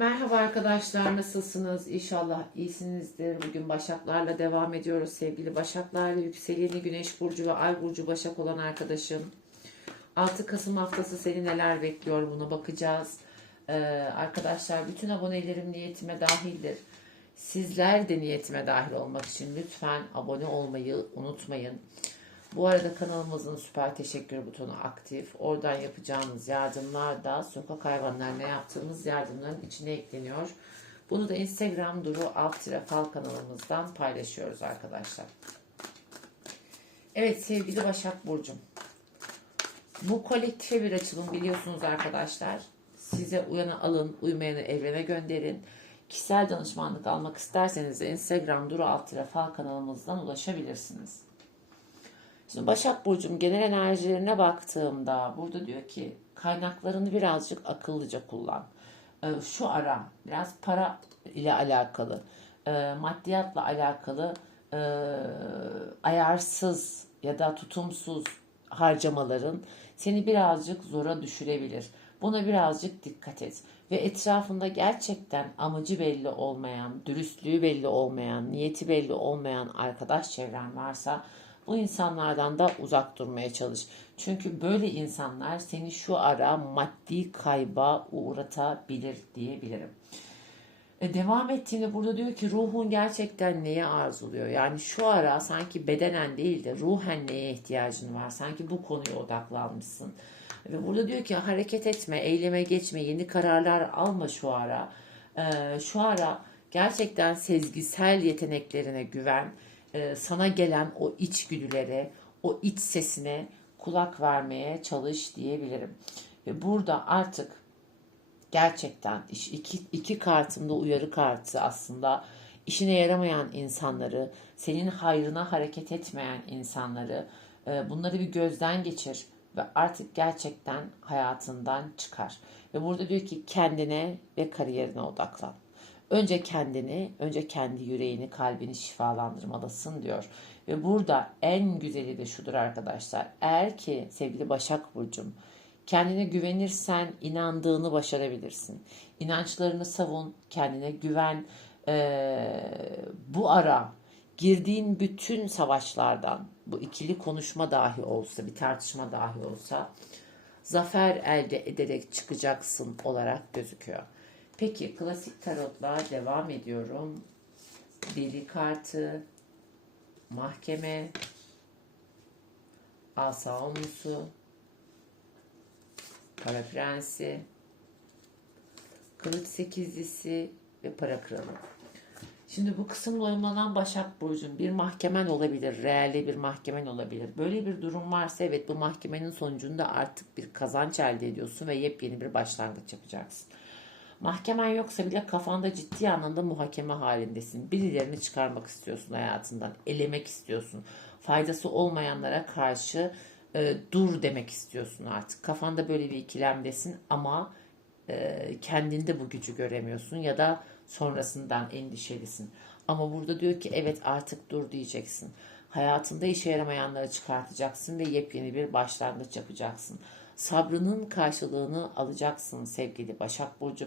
Merhaba arkadaşlar nasılsınız? İnşallah iyisinizdir. Bugün Başaklarla devam ediyoruz. Sevgili Başaklarla yükseleni Güneş Burcu ve Ay Burcu Başak olan arkadaşım. 6 Kasım haftası seni neler bekliyor buna bakacağız. Ee, arkadaşlar bütün abonelerim niyetime dahildir. Sizler de niyetime dahil olmak için lütfen abone olmayı unutmayın. Bu arada kanalımızın süper teşekkür butonu aktif. Oradan yapacağınız yardımlar da sokak hayvanlarına yaptığımız yardımların içine ekleniyor. Bunu da Instagram Duru Alt Fal kanalımızdan paylaşıyoruz arkadaşlar. Evet sevgili Başak Burcu'm. Bu kolektife bir açılım biliyorsunuz arkadaşlar. Size uyanı alın, uymayanı evrene gönderin. Kişisel danışmanlık almak isterseniz de Instagram Duru Alt Fal kanalımızdan ulaşabilirsiniz. Şimdi Başak Burcu'm genel enerjilerine baktığımda burada diyor ki kaynaklarını birazcık akıllıca kullan. Ee, Şu ara biraz para ile alakalı, e, maddiyatla alakalı e, ayarsız ya da tutumsuz harcamaların seni birazcık zora düşürebilir. Buna birazcık dikkat et. Ve etrafında gerçekten amacı belli olmayan, dürüstlüğü belli olmayan, niyeti belli olmayan arkadaş çevren varsa bu insanlardan da uzak durmaya çalış. Çünkü böyle insanlar seni şu ara maddi kayba uğratabilir diyebilirim. E, devam ettiğinde burada diyor ki ruhun gerçekten neye arzuluyor? Yani şu ara sanki bedenen değil de ruhen neye ihtiyacın var? Sanki bu konuya odaklanmışsın. Ve burada diyor ki hareket etme, eyleme geçme, yeni kararlar alma şu ara. E, şu ara gerçekten sezgisel yeteneklerine güven. E, sana gelen o içgüdülere, o iç sesine kulak vermeye çalış diyebilirim. Ve burada artık gerçekten iki, iki kartımda uyarı kartı aslında işine yaramayan insanları, senin hayrına hareket etmeyen insanları e, bunları bir gözden geçir ve artık gerçekten hayatından çıkar. Ve burada diyor ki kendine ve kariyerine odaklan. Önce kendini, önce kendi yüreğini, kalbini şifalandırmalısın diyor. Ve burada en güzeli de şudur arkadaşlar. Eğer ki sevgili Başak Burcu'm kendine güvenirsen inandığını başarabilirsin. İnançlarını savun, kendine güven. Ee, bu ara girdiğin bütün savaşlardan, bu ikili konuşma dahi olsa, bir tartışma dahi olsa zafer elde ederek çıkacaksın olarak gözüküyor. Peki klasik tarotla devam ediyorum. Deli kartı, mahkeme, asa omusu, para prensi, kılıç sekizlisi ve para kralı. Şimdi bu kısımla uyumlanan Başak Burcu'nun bir mahkemen olabilir, realde bir mahkemen olabilir. Böyle bir durum varsa evet bu mahkemenin sonucunda artık bir kazanç elde ediyorsun ve yepyeni bir başlangıç yapacaksın. Mahkemen yoksa bile kafanda ciddi anlamda muhakeme halindesin. Birilerini çıkarmak istiyorsun hayatından, elemek istiyorsun. Faydası olmayanlara karşı e, dur demek istiyorsun artık. Kafanda böyle bir ikilemdesin ama e, kendinde bu gücü göremiyorsun ya da sonrasından endişelisin. Ama burada diyor ki evet artık dur diyeceksin. Hayatında işe yaramayanları çıkartacaksın ve yepyeni bir başlangıç yapacaksın. Sabrının karşılığını alacaksın sevgili Başak Burcu.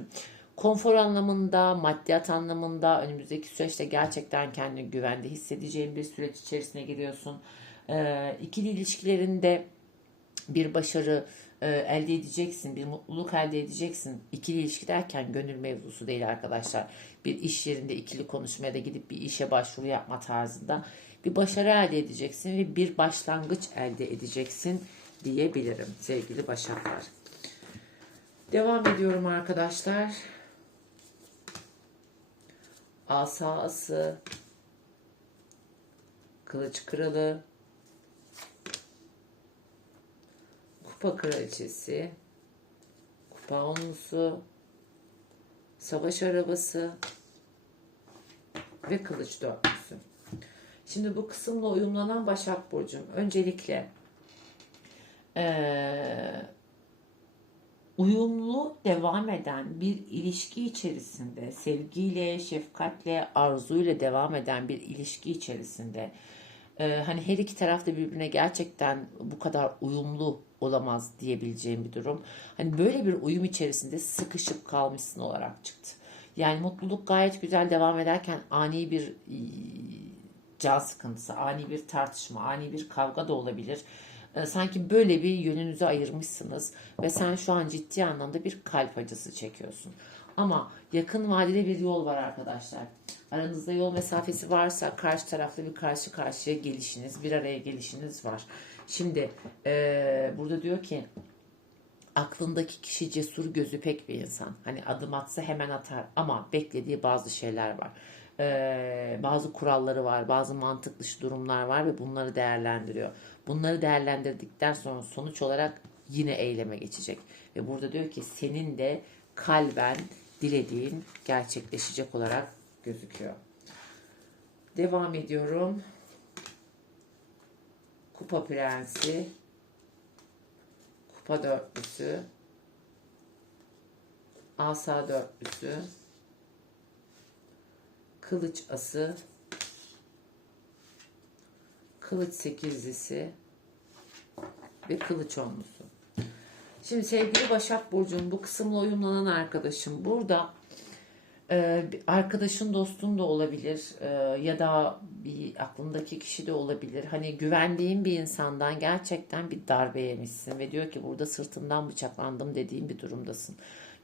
Konfor anlamında, maddiyat anlamında önümüzdeki süreçte gerçekten kendini güvende hissedeceğin bir süreç içerisine giriyorsun. Ee, ikili ilişkilerinde bir başarı e, elde edeceksin, bir mutluluk elde edeceksin. İkili ilişki derken gönül mevzusu değil arkadaşlar. Bir iş yerinde ikili konuşmaya da gidip bir işe başvuru yapma tarzında bir başarı elde edeceksin ve bir başlangıç elde edeceksin diyebilirim sevgili Başaklar. Devam ediyorum arkadaşlar. Asası, kılıç kralı, kupa kraliçesi, kupa onlusu, savaş arabası ve kılıç dörtlüsü. Şimdi bu kısımla uyumlanan Başak Burcu'm öncelikle eee, uyumlu devam eden bir ilişki içerisinde sevgiyle, şefkatle, arzuyla devam eden bir ilişki içerisinde e, hani her iki taraf da birbirine gerçekten bu kadar uyumlu olamaz diyebileceğim bir durum. Hani böyle bir uyum içerisinde sıkışıp kalmışsın olarak çıktı. Yani mutluluk gayet güzel devam ederken ani bir e, can sıkıntısı, ani bir tartışma, ani bir kavga da olabilir. E, Sanki böyle bir yönünüzü ayırmışsınız ve sen şu an ciddi anlamda bir kalp acısı çekiyorsun. Ama yakın vadede bir yol var arkadaşlar. Aranızda yol mesafesi varsa karşı taraflı bir karşı karşıya gelişiniz, bir araya gelişiniz var. Şimdi e, burada diyor ki aklındaki kişi cesur gözü pek bir insan. Hani adım atsa hemen atar ama beklediği bazı şeyler var. Ee, bazı kuralları var, bazı mantık dışı durumlar var ve bunları değerlendiriyor. Bunları değerlendirdikten sonra sonuç olarak yine eyleme geçecek. Ve burada diyor ki senin de kalben dilediğin gerçekleşecek olarak gözüküyor. Devam ediyorum. Kupa Prensi, Kupa dörtlüsü, Asa dörtlüsü, Kılıç ası, Kılıç sekizlisi ve Kılıç onlusu. Şimdi sevgili Başak Burcu'nun bu kısımla uyumlanan arkadaşım burada bir arkadaşın dostun da olabilir ee, ya da bir aklındaki kişi de olabilir. Hani güvendiğin bir insandan gerçekten bir darbe yemişsin ve diyor ki burada sırtından bıçaklandım dediğin bir durumdasın.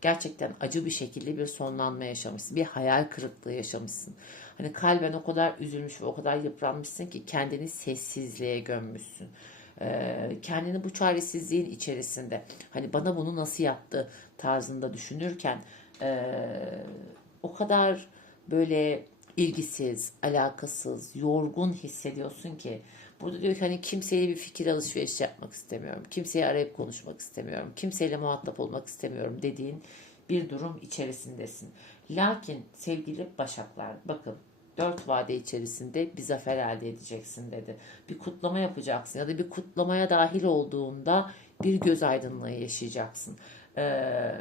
Gerçekten acı bir şekilde bir sonlanma yaşamışsın. Bir hayal kırıklığı yaşamışsın. Hani kalben o kadar üzülmüş ve o kadar yıpranmışsın ki kendini sessizliğe gömmüşsün Ee, kendini bu çaresizliğin içerisinde hani bana bunu nasıl yaptı tarzında düşünürken eee, o kadar böyle ilgisiz, alakasız, yorgun hissediyorsun ki burada diyor ki hani kimseye bir fikir alışverişi yapmak istemiyorum. Kimseyi arayıp konuşmak istemiyorum. Kimseyle muhatap olmak istemiyorum dediğin bir durum içerisindesin. Lakin sevgili Başaklar bakın dört vade içerisinde bir zafer elde edeceksin dedi. Bir kutlama yapacaksın ya da bir kutlamaya dahil olduğunda bir göz aydınlığı yaşayacaksın. Ee,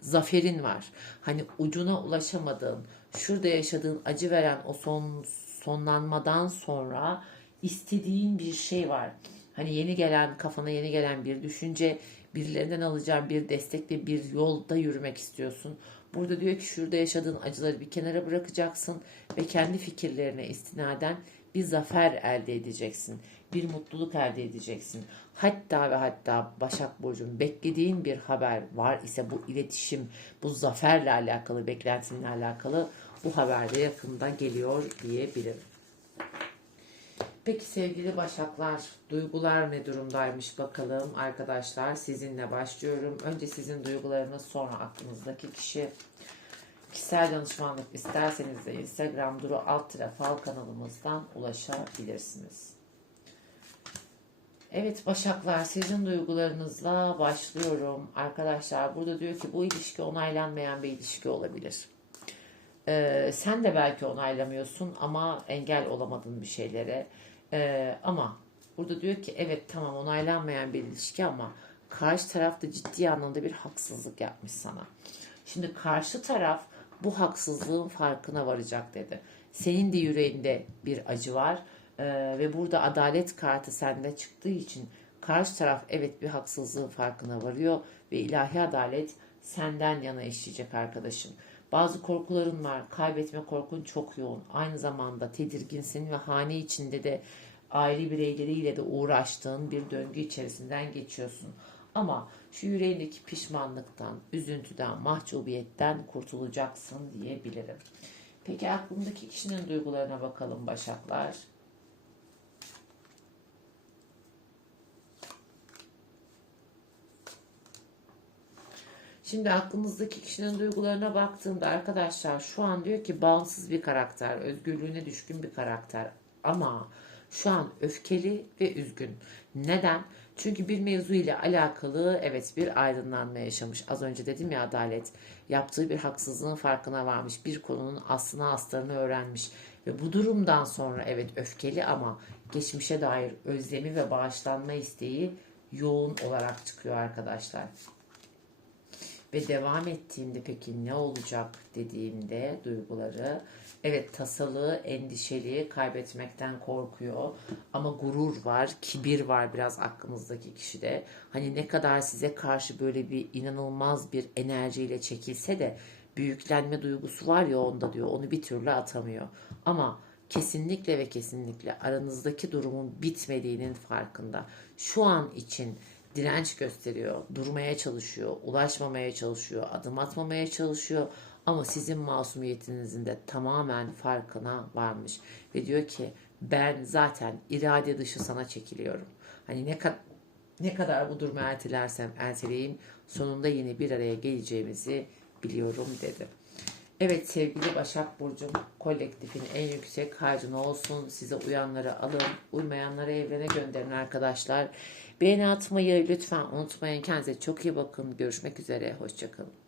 zaferin var. Hani ucuna ulaşamadığın, şurada yaşadığın acı veren o son sonlanmadan sonra istediğin bir şey var. Hani yeni gelen kafana yeni gelen bir düşünce, birilerinden alacağın bir destekle bir yolda yürümek istiyorsun. Burada diyor ki şurada yaşadığın acıları bir kenara bırakacaksın ve kendi fikirlerine istinaden bir zafer elde edeceksin. Bir mutluluk elde edeceksin. Hatta ve hatta Başak Burcu'nun beklediğin bir haber var ise bu iletişim, bu zaferle alakalı, beklentinle alakalı bu haber de yakında geliyor diyebilirim. Peki sevgili Başaklar, duygular ne durumdaymış bakalım arkadaşlar. Sizinle başlıyorum. Önce sizin duygularınız, sonra aklınızdaki kişi. Kişisel danışmanlık isterseniz de Instagram Duru alt tire fal kanalımızdan ulaşabilirsiniz. Evet Başaklar sizin duygularınızla başlıyorum. Arkadaşlar burada diyor ki bu ilişki onaylanmayan bir ilişki olabilir. Ee, sen de belki onaylamıyorsun ama engel olamadın bir şeylere. Ee, ama burada diyor ki evet tamam onaylanmayan bir ilişki ama karşı tarafta ciddi anlamda bir haksızlık yapmış sana. Şimdi karşı taraf bu haksızlığın farkına varacak dedi. Senin de yüreğinde bir acı var Ee, ve burada adalet kartı sende çıktığı için karşı taraf evet bir haksızlığın farkına varıyor ve ilahi adalet senden yana işleyecek arkadaşım. Bazı korkuların var. Kaybetme korkun çok yoğun. Aynı zamanda tedirginsin ve hane içinde de aile bireyleriyle de uğraştığın bir döngü içerisinden geçiyorsun. Ama şu yüreğindeki pişmanlıktan, üzüntüden, mahcubiyetten kurtulacaksın diyebilirim. Peki aklındaki kişinin duygularına bakalım Başaklar. Şimdi aklınızdaki kişinin duygularına baktığımda arkadaşlar şu an diyor ki bağımsız bir karakter, özgürlüğüne düşkün bir karakter. Ama şu an öfkeli ve üzgün. Neden? Çünkü bir mevzu ile alakalı evet bir aydınlanma yaşamış. Az önce dedim ya adalet. Yaptığı bir haksızlığın farkına varmış. Bir konunun aslına astarını öğrenmiş. Ve bu durumdan sonra evet öfkeli ama geçmişe dair özlemi ve bağışlanma isteği yoğun olarak çıkıyor arkadaşlar. Ve devam ettiğimde peki ne olacak dediğimde duyguları evet tasalı, endişeli, kaybetmekten korkuyor ama gurur var, kibir var biraz aklınızdaki kişide. Hani ne kadar size karşı böyle bir inanılmaz bir enerjiyle çekilse de büyüklenme duygusu var ya onda diyor. Onu bir türlü atamıyor. Ama kesinlikle ve kesinlikle aranızdaki durumun bitmediğinin farkında. Şu an için direnç gösteriyor, durmaya çalışıyor, ulaşmamaya çalışıyor, adım atmamaya çalışıyor. Ama sizin masumiyetinizin de tamamen farkına varmış. Ve diyor ki ben zaten irade dışı sana çekiliyorum. Hani ne kadar ne kadar bu durumu ertelersem erteleyeyim sonunda yine bir araya geleceğimizi biliyorum dedi. Evet sevgili Başak Burcu'm kolektifin en yüksek harcını olsun. Size uyanları alın, uymayanları evrene gönderin arkadaşlar. Beğeni atmayı lütfen unutmayın. Kendinize çok iyi bakın. Görüşmek üzere. Hoşçakalın.